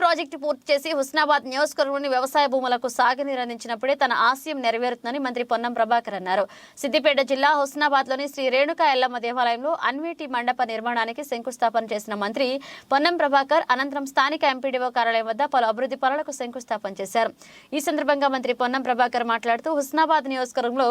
Project పూర్తి చేసి హుస్నాబాద్ నియోజకవర్గంలోని వ్యవసాయ భూములకు సాగునీరు అందించినప్పుడే తన ఆశయం నెరవేరుతుందని మంత్రి పొన్నం ప్రభాకర్ అన్నారు. సిద్దిపేట జిల్లా హుస్నాబాద్లోని శ్రీ రేణుకా ఎల్లమ్మ దేవాలయంలో అన్వేటి మండప నిర్మాణానికి శంకుస్థాపన చేసిన మంత్రి పొన్నం ప్రభాకర్ అనంతరం స్థానిక ఎంపీడీఓ కార్యాలయం వద్ద పలు అభివృద్ధి పనులకు శంకుస్థాపన చేశారు. ఈ సందర్భంగా మంత్రి పొన్నం ప్రభాకర్ మాట్లాడుతూ హుస్నాబాద్ నియోజకవర్గంలో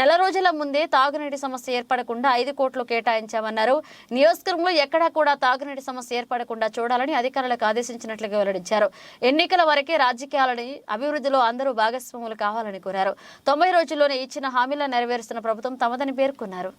నెల రోజుల ముందే తాగునీటి సమస్య ఏర్పడకుండా 5 కోట్లు కేటాయించామన్నారు. నియోజకవర్గంలో ఎక్కడా కూడా తాగునీటి సమస్య ఏర్పడకుండా చూడాలని అధికారులకు ఆదేశించినట్లుగా వెల్లడించారు. ఎన్నికల వరకే రాజకీయాలని అభివృద్ధిలో అందరూ భాగస్వాములు కావాలని కోరారు. 90 రోజుల్లోనే ఇచ్చిన హామీలను నెరవేరుస్తున్న ప్రభుత్వం తమదని పేర్కొన్నారు.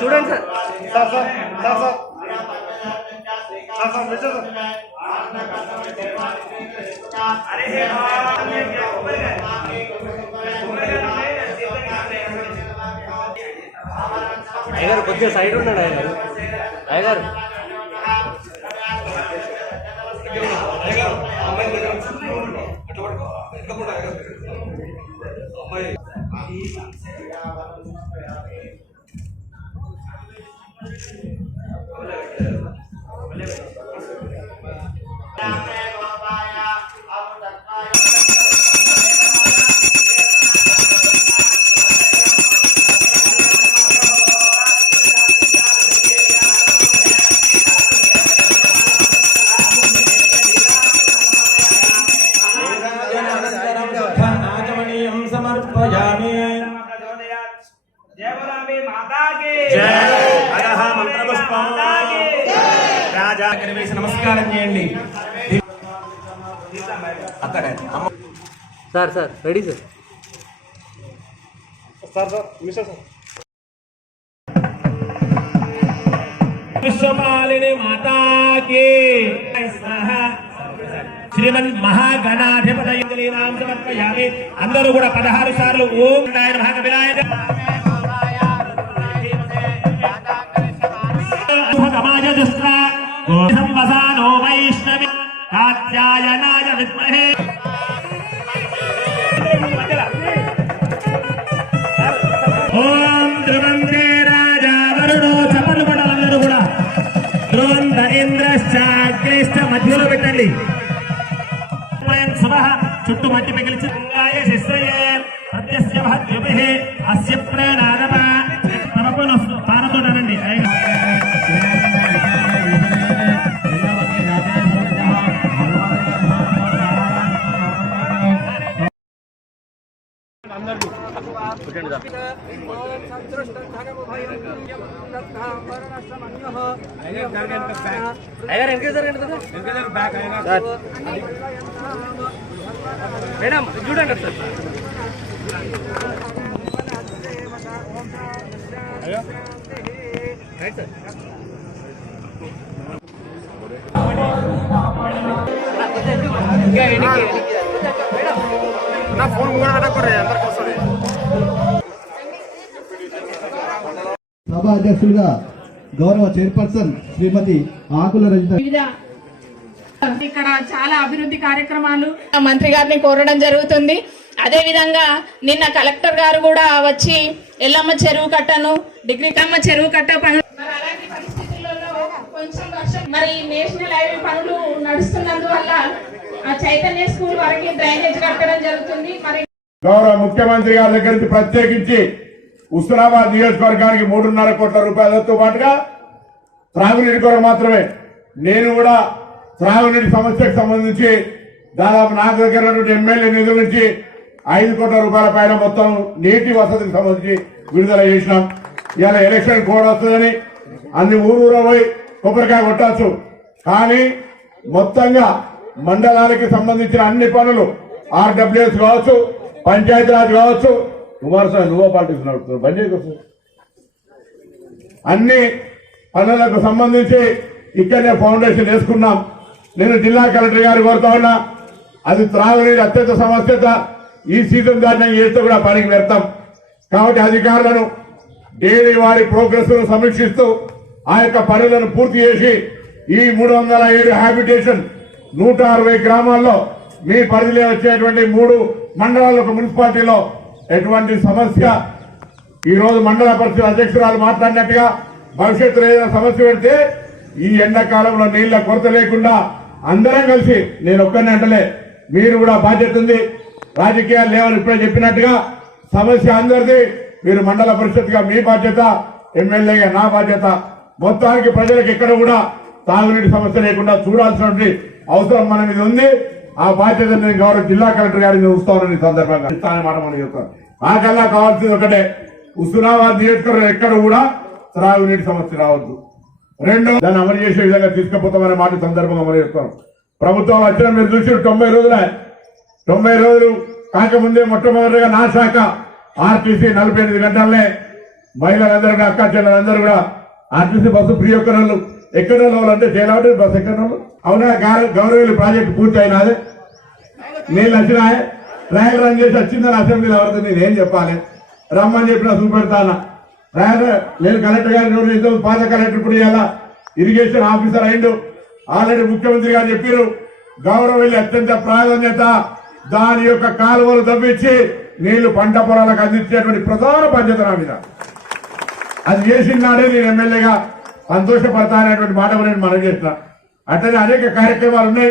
చూడండి సార్ అయ్యగారు కొద్దిగా సైడ్ ఉన్నాడు. అయ్యగారు నమస్కారం చేయండి అక్కడ సార్ రెడీ సార్ విశ్వపాలిని మాతాకి శ్రీమన్ మహాగణాధిపతయే నామ సమర్పయామి. అందరూ కూడా 16 సార్లు ఓం నారాయణ మహాకవిలాయ సంవసానో వైష్ణవి కాత్యాయనాయ విద్మహే ఓం ధ్రువంతే రాజా వరుణో చపలు పడాలందరూ కూడా ధ్రువంత ఇంద్రశ్చాగ్రేష్ట మధ్యలో పెట్టండి. చుట్టూ మట్టి మిగిలిచి సత్యస్య భద్యుభిః అస్య ప్రణాదప తమకును పారతోడనండి. మేడం చూడండి సార్. Right sir. నా ఫోన్ కూడా పెట్టకూడదు అందరికి వస్తుంది. సభ అధ్యక్షులుగా గౌరవ చైర్పర్సన్ శ్రీమతి ఆకుల రజిత. ఇక్కడ చాలా అభివృద్ధి కార్యక్రమాలు మంత్రి గారిని కోరడం జరుగుతుంది. అదే విధంగా నిన్న కలెక్టర్ గారు కూడా వచ్చి ఎల్లమ్మ చెరువు కట్టను డిగ్రీకమ్మ చెరువు కట్ట పనులు అలాంటి పరిస్థితులలో కొంచెం వర్షం మరి నేషనల్ హైవే పనులు నడుస్తున్నందువల్ల ఆ చైతన్య స్కూల్ వరకు డ్రైనేజ్ కట్టడం జరుగుతుంది. మరి గౌరవ ముఖ్యమంత్రి గారి దగ్గర నుంచి ప్రత్యేకించి హుస్నాబాద్ నియోజకవర్గానికి 3.5 కోట్ల రూపాయలతో పాటుగా త్రాగునీటి కొరకు మాత్రమే నేను కూడా త్రాగునీటి సమస్యకు సంబంధించి దాదాపు నాకు దగ్గర ఎమ్మెల్యే నిధుల నుంచి 5 కోట్ల రూపాయల పైన మొత్తం నీటి వసతికి సంబంధించి విడుదల చేసినాం. ఇవాళ ఎలక్షన్ కోడ్ వస్తుందని అన్ని ఊరూర పోయి కొబ్బరికాయ కొట్టచ్చు. కానీ మొత్తంగా మండలానికి సంబంధించిన అన్ని పనులు ఆర్డబ్ల్యూఎస్ కావచ్చు, పంచాయతీరాజ్ కావచ్చు, కుమారస్వామి నువ్వో పాలిటిక్స్ నడుపుతున్నావు బంద్ చేయకు. అన్ని పనులకు సంబంధించి ఇక్కడనే ఫౌండేషన్ వేసుకున్నాం. నేను జిల్లా కలెక్టర్ గారు కోరుతా ఉన్నా, అది త్రాగునీరు అత్యంత సమస్యత. ఈ సీజన్ దాన్ని చేస్తూ కూడా పనికి పెడతాం. కాబట్టి అధికారులను డైలీ వారి ప్రోగ్రెస్ ను సమీక్షిస్తూ ఆ యొక్క పనులను పూర్తి చేసి ఈ 307 హ్యాబిటేషన్ 160 గ్రామాల్లో మీ పరిధిలో వచ్చేటువంటి 3 మండలాల మున్సిపాలిటీలో ఎటువంటి సమస్య ఈ రోజు మండల పరిషత్ అధ్యక్షురాలు మాట్లాడినట్టుగా భవిష్యత్తులో ఏదైనా సమస్య పెడితే ఈ ఎండాకాలంలో నీళ్ల కొరత లేకుండా అందరం కలిసి, నేను ఒక్కరిని అంటలే, మీరు కూడా బాధ్యత ఉంది. రాజకీయాలు లేవని ఇప్పుడే చెప్పినట్టుగా సమస్య అందరిది. మీరు మండల పరిషత్గా మీ బాధ్యత, ఎమ్మెల్యేగా నా బాధ్యత. మొత్తానికి ప్రజలకు ఎక్కడ కూడా తాగునీటి సమస్య లేకుండా చూడాల్సినటువంటి అవసరం మన మీద ఉంది. ఆ బాధ్యత నేను గౌరవ జిల్లా కలెక్టర్ గారిని చూస్తానని సందర్భంగా ఇస్తానని మాట మనం చెప్తాను. నాకల్లా కావాల్సింది ఒకటే, హుస్నాబాద్ నియోజకవర్గం ఎక్కడ కూడా త్రాగునీటి సమస్య రావద్దు. రెండో, దాన్ని అమలు చేసే విధంగా తీసుకుపోతామనే మాట సందర్భంగా అమలు చేస్తాం. ప్రభుత్వం వచ్చిన మీరు చూసి 90 రోజులే. 90 రోజులు కాకముందే మొట్టమొదటిగా నా శాఖ ఆర్టీసీ 48 గంటలనే మహిళలందరూ కూడా, అక్క చెల్లెలందరూ కూడా ఆర్టీసీ బస్సు ఫ్రీ ఒక్కరోళ్ళు ఎక్కడ అంటే చేయాలంటే బస్సు ఎక్కడ అవునా. గౌరవ ప్రాజెక్టు పూర్తి అయినాదే, నీళ్ళు వచ్చినాయే, ట్రయల్ రన్ చేసి వచ్చిందని అసెంబ్లీలో ఎవరితో నేనేం చెప్పాలి, రమ్మని చెప్పినా చూపెడతానా. నేను కలెక్టర్ గారు పాత కలెక్టర్ ఇప్పుడు ఇలా ఇరిగేషన్ ఆఫీసర్ అయిండు. ఆల్రెడీ ముఖ్యమంత్రి గారు చెప్పారు, గౌరవ అత్యంత ప్రాధాన్యత దాని యొక్క కాలువలు తవ్వించి నీళ్లు పంట పొలాలకు అందించేటువంటి ప్రధాన బాధ్యత నా మీద. అది చేసినాడే నేను ఎమ్మెల్యేగా సంతోషపడతా అనేటువంటి మాట నేను మనం చేసిన. అట్లనే అనేక కార్యక్రమాలు ఉన్నాయి.